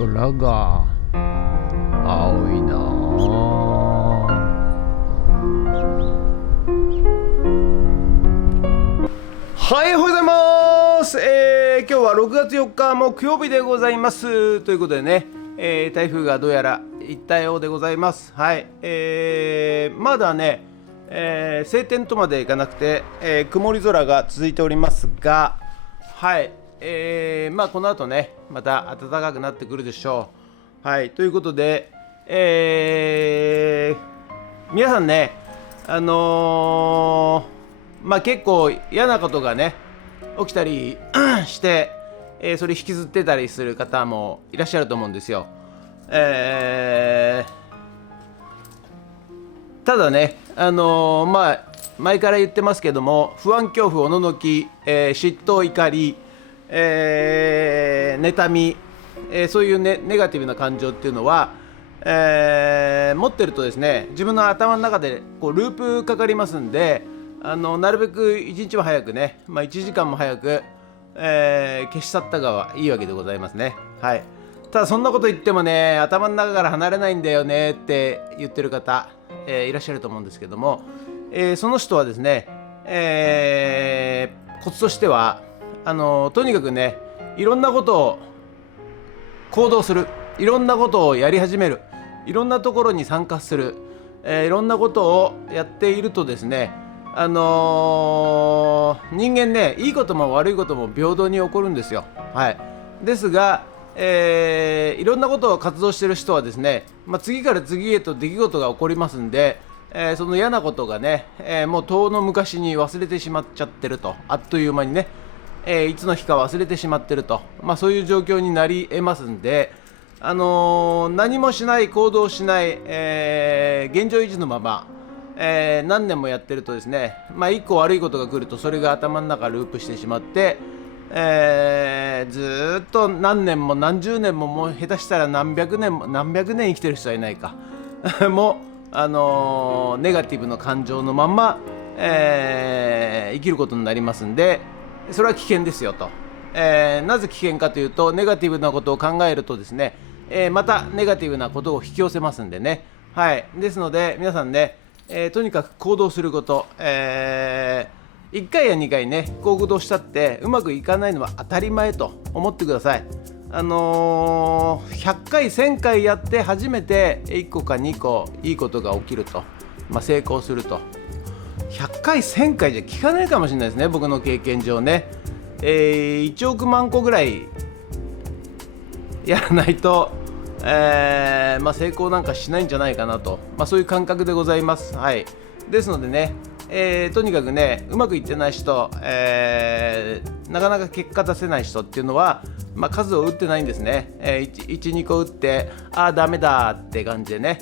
空が青いなはい、おはようございます。今日は6月4日木曜日でございます。ということでね、台風がどうやら行ったようでございます。はい、まだね、晴天とまでいかなくて、曇り空が続いておりますが、はい、この後ね、また暖かくなってくるでしょう。はい、ということで、皆さんね、結構嫌なことがね起きたりして、それ引きずってたりする方もいらっしゃると思うんですよ。ただね、前から言ってますけども、不安、恐怖、おののき、嫉妬、怒り、妬み、そういう、ネガティブな感情っていうのは、持ってるとですね、自分の頭の中でこうループかかりますんで、なるべく一日も早くね、1時間も早く、消し去った方がいいわけでございますね。はい。ただそんなこと言ってもね、頭の中から離れないんだよねって言ってる方、いらっしゃると思うんですけども、その人はですね、コツとしてはとにかくね、いろんなことを行動する、いろんなことをやり始める、いろんなところに参加する、いろんなことをやっているとですね、人間ね、いいことも悪いことも平等に起こるんですよ。はい。ですが、いろんなことを活動している人はですね、次から次へと出来事が起こりますんで、その嫌なことがね、もう遠の昔に忘れてしまっちゃってると、あっという間にね、いつの日か忘れてしまってると、そういう状況になり得ますんで、何もしない、行動しない、現状維持のまま、何年もやってるとですね、一個悪いことが来るとそれが頭の中ループしてしまって、ずっと何年も何十年も、もう下手したら何百年生きてる人はいないかもうネガティブな感情のまんま、生きることになりますんで、それは危険ですよと。なぜ危険かというと、ネガティブなことを考えるとですね、またネガティブなことを引き寄せますんでね。はい。ですので皆さんね、とにかく行動すること、1回や2回ね行動したってうまくいかないのは当たり前と思ってください。100回1000回やって初めて1個か2個いいことが起きると、成功すると。100回1000回じゃ効かないかもしれないですね、僕の経験上ね。1億万個ぐらいやらないと、成功なんかしないんじゃないかなと、そういう感覚でございます。はい。ですのでね、とにかくね、うまくいってない人、なかなか結果出せない人っていうのは、数を打ってないんですね。1、2個打ってダメだって感じでね、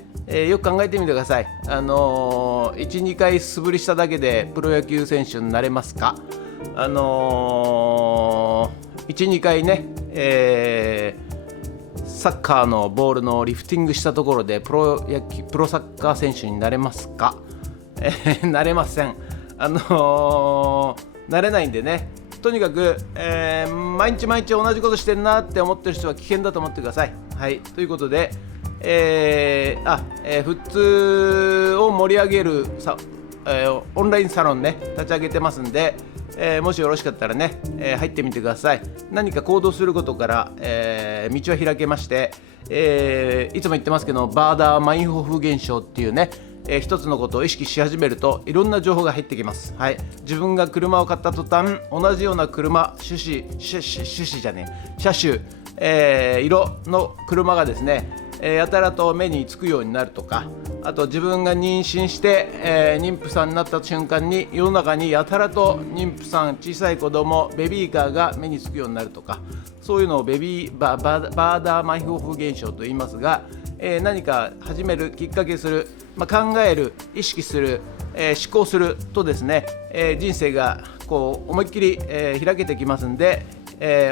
よく考えてみてください。1、2回素振りしただけでプロ野球選手になれますか？1、2回ね、サッカーのボールのリフティングしたところでプロサッカー選手になれますか？なれません。なれないんでね、とにかく、毎日毎日同じことしてるなって思ってる人は危険だと思ってください。はい。ということで、普通を盛り上げるオンラインサロンね、立ち上げてますんで、もしよろしかったらね、入ってみてください。何か行動することから、道は開けまして、いつも言ってますけど、バーダー・マインホフ現象っていうね、一つのことを意識し始めるといろんな情報が入ってきます。はい。自分が車を買った途端、同じような車車種、色の車がですね、やたらと目につくようになるとか、あと自分が妊娠して、妊婦さんになった瞬間に世の中にやたらと妊婦さん、小さい子供、ベビーカーが目につくようになるとか、そういうのをバーダーマインホフ現象と言いますが、何か始めるきっかけする、考える、意識する、思考するとですね、人生がこう思いっきり、開けてきますんで、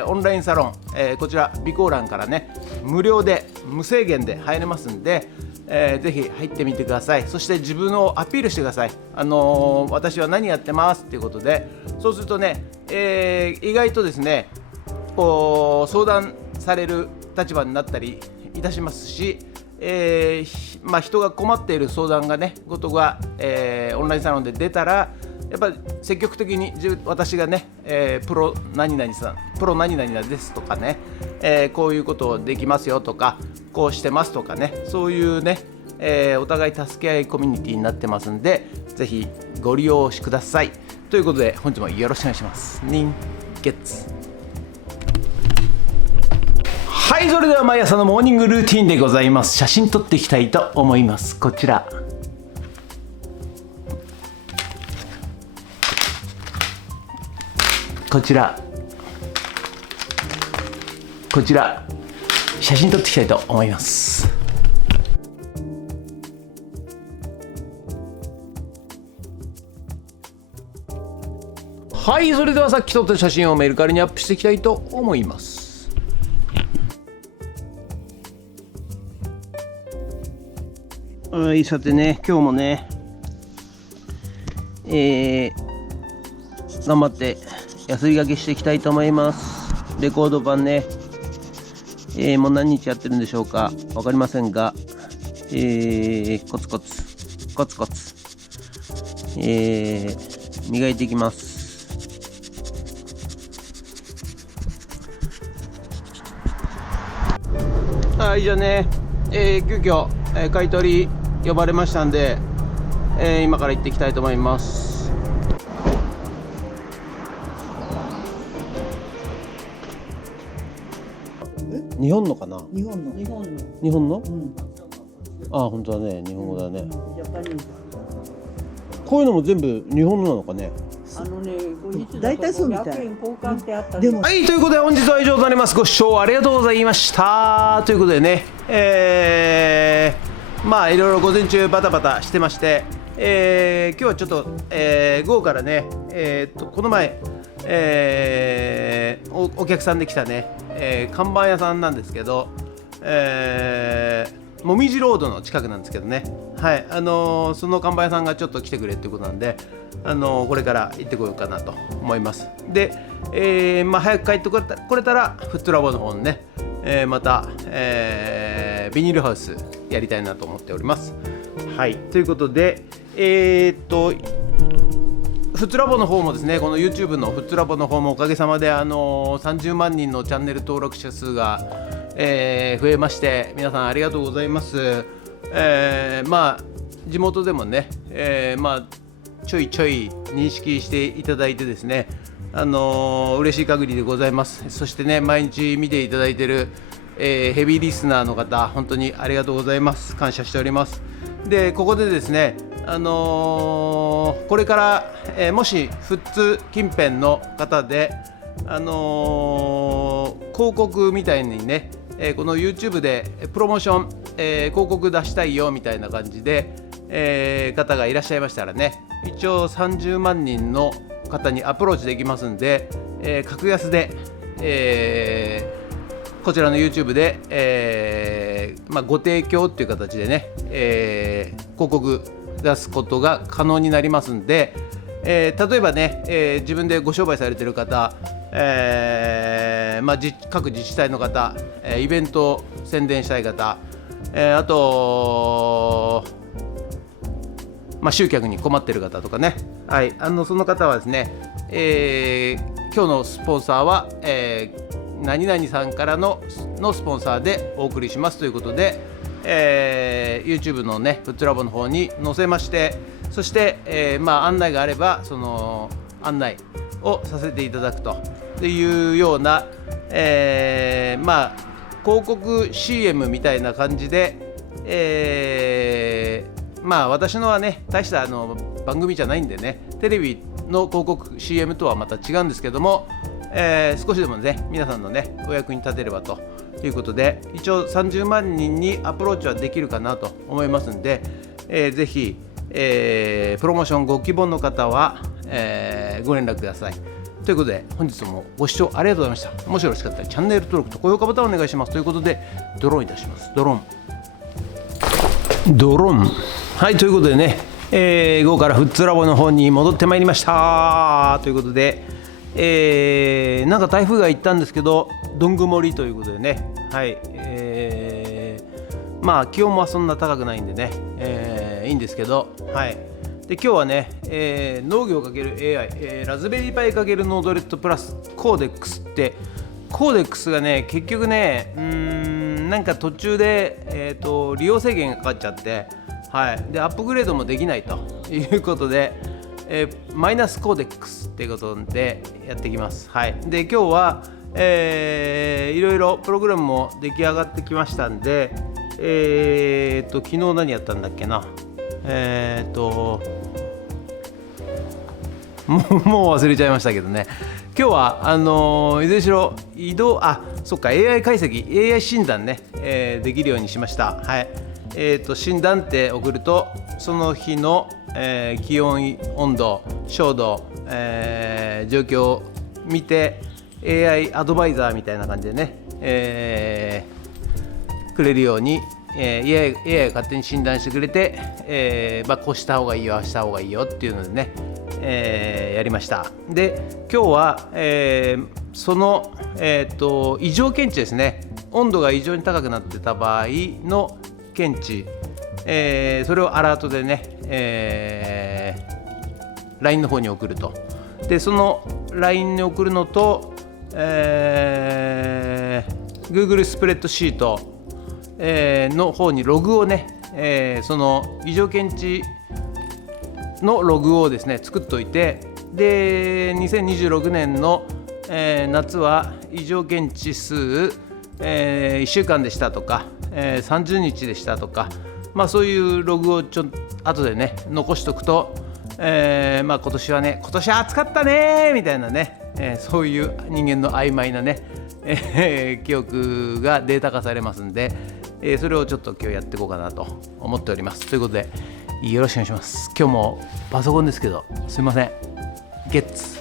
オンラインサロン、こちら備考欄からね、無料で無制限で入れますんで、ぜひ入ってみてください。そして自分をアピールしてください。私は何やってますっていうことで、そうするとね、意外とですね、こう相談される立場になったりいたしますし、人が困っている相談がねことが、オンラインサロンで出たらやっぱり積極的に私がね、プロ何々ですとかね、こういうことをできますよとかこうしてますとかね、そういうね、お互い助け合いコミュニティになってますんで、ぜひご利用しくださいということで、本日もよろしくお願いします。人月。はい、それでは毎朝のモーニングルーティンでございます。写真撮っていきたいと思います。こちら写真撮っていきたいと思います。はい、それではさっき撮った写真をメルカリにアップしていきたいと思います。はい、さてね、今日もね、頑張ってやすりがけしていきたいと思います。レコード版ね、もう何日やってるんでしょうか分かりませんが、コツコツ、磨いていきます。はい、じゃあね、急遽、買い取り呼ばれましたんで、今から行っていきたいと思います。日本のかな？日本の？うん、ああ、本当だね、日本語だね。こういうのも全部日本のなのかね？大体そうみたい。でもはい、ということで本日は以上となります。ご視聴ありがとうございましたということでね、いろいろ午前中バタバタしてまして、今日はちょっと、午後からね、この前、お客さんで来たね、看板屋さんなんですけど、もみじロードの近くなんですけどね、はい、その看板屋さんがちょっと来てくれっていうことなんで、これから行ってこようかなと思います。で、早く帰ってこれたらフットラボの方にね、また、ビニールハウスやりたいなと思っております。はい、ということで、フットラボの方もですね、この YouTube のフットラボの方もおかげさまで30万人のチャンネル登録者数が、増えまして、皆さんありがとうございます。地元でもね、ちょいちょい認識していただいてですね、嬉しい限りでございます。そしてね、毎日見ていただいている、ヘビーリスナーの方、本当にありがとうございます。感謝しております。で、ここでですね、これから、もし富津近辺の方で、広告みたいにね、この YouTube でプロモーション、広告出したいよみたいな感じで、方がいらっしゃいましたらね、一応30万人の方にアプローチできますんで、格安で、こちらの YouTube で、ご提供っていう形でね、広告出すことが可能になりますんで、例えばね、自分でご商売されている方、各自治体の方、イベントを宣伝したい方、あと、集客に困っている方とかね、はい、その方はですね、今日のスポンサーは、何々さんからのスポンサーでお送りしますということで、YouTube のねフットラボの方に載せまして、そして、案内があればその案内をさせていただくというような、広告 CM みたいな感じで、私のはね大した番組じゃないんでね、テレビの広告 CM とはまた違うんですけども、少しでもね皆さんのねお役に立てればということで、一応30万人にアプローチはできるかなと思いますんで、ぜひ、プロモーションご希望の方は、ご連絡くださいということで、本日もご視聴ありがとうございました。もしよろしかったらチャンネル登録と高評価ボタンをお願いしますということで、ドローンいたします。ドローンはい、ということでね、午後からフッツラボの方に戻ってまいりましたということで、なんか台風が行ったんですけど、どん曇りということでね、はい、まあ気温もそんな高くないんでね、いいんですけど、はい。で今日はね、農業×AI、ラズベリーパイ×ノードレットプラスコーデックスって、コーデックスがね結局ねなんか途中で、利用制限がかかっちゃって、はい、でアップグレードもできないということで、マイナスコーデックスっていうことでやっていきます。はい、で今日は、いろいろプログラムも出来上がってきましたんで、昨日何やったんだっけな、もう忘れちゃいましたけどね。今日はいずれにしろそっか AI 解析 AI 診断ね、できるようにしました。はい、診断って送るとその日の、気温、温度、照度、状況を見て AI アドバイザーみたいな感じでね、くれるように、AI が勝手に診断してくれて、こうした方がいいよ、ああした方がいいよっていうのでね、やりました。で今日は、その、異常検知ですね。温度が異常に高くなってた場合の検知、それをアラートでね、LINE の方に送ると。でその LINE に送るのと、Google スプレッドシート、の方にログをね、その異常検知のログをですね作っておいて、で2026年の、夏は異常検知数、1週間でしたとか、30日でしたとか、そういうログを後でね残しておくと、今年は暑かったねみたいなね、そういう人間の曖昧なね、記憶がデータ化されますんで、それをちょっと今日やっていこうかなと思っております。ということでよろしくお願いします。今日もパソコンですけどすいません。ゲッツ。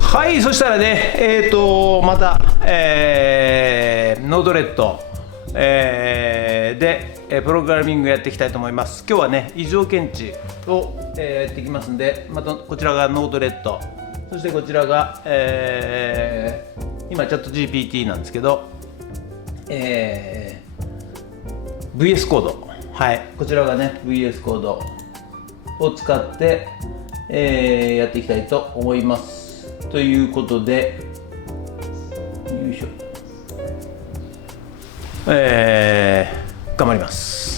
はい、そしたらねまた、ノードレッド、でプログラミングやっていきたいと思います。今日はね異常検知を、やっていきますんで、またこちらがノードレッド、そしてこちらが、今チャット GPT なんですけど、VS コード、はい、こちらがね VS コードを使って、やっていきたいと思います。ということで、よいしょ、頑張ります。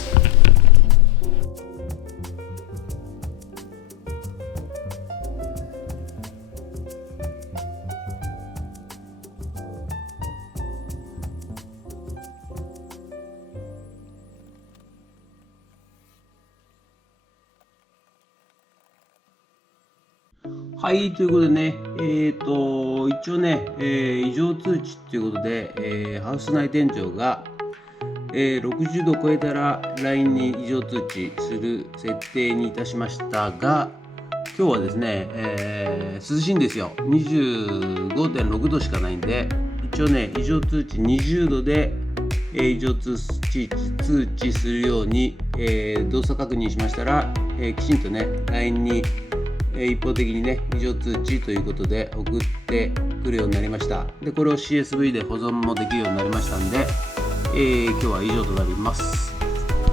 はい、ということでね、一応ね、異常通知ということで、ハウス内天井が、60度超えたら LINE に異常通知する設定にいたしましたが、今日はですね、涼しいんですよ。25.6 度しかないんで、一応ね、異常通知20度で、異常通知するように、動作確認しましたら、きちんとね LINE に一方的にね異常通知ということで送ってくるようになりました。でこれを CSV で保存もできるようになりましたんで、今日は以上となります。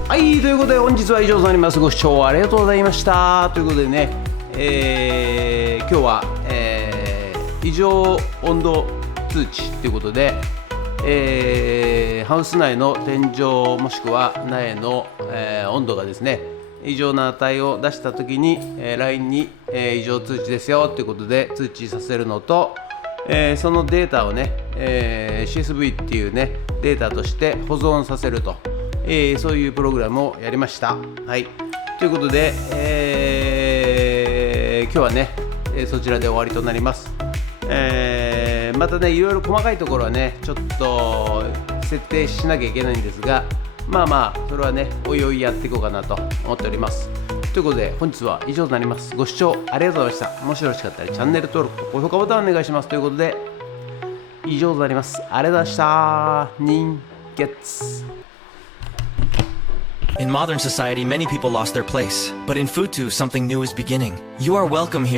はい、ということで本日は以上となります。ご視聴ありがとうございました。ということでね、今日は、異常温度通知ということで、ハウス内の天井もしくは苗の、温度がですね異常な値を出したときに、LINE に、異常通知ですよということで通知させるのと、そのデータをね、CSV っていうねデータとして保存させると、そういうプログラムをやりました。はい、ということで、今日はね、そちらで終わりとなります。またねいろいろ細かいところはねちょっと設定しなきゃいけないんですが、それはねおいおいやっていこうかなと思っております。ということで本日は以上となります。ご視聴ありがとうございました。もしよろしかったらチャンネル登録と高評価ボタンお願いします。ということで以上となります。ありがとうございました。人月。In modern society, many people lost their place. But in Futu, something new is beginning. You are welcome here.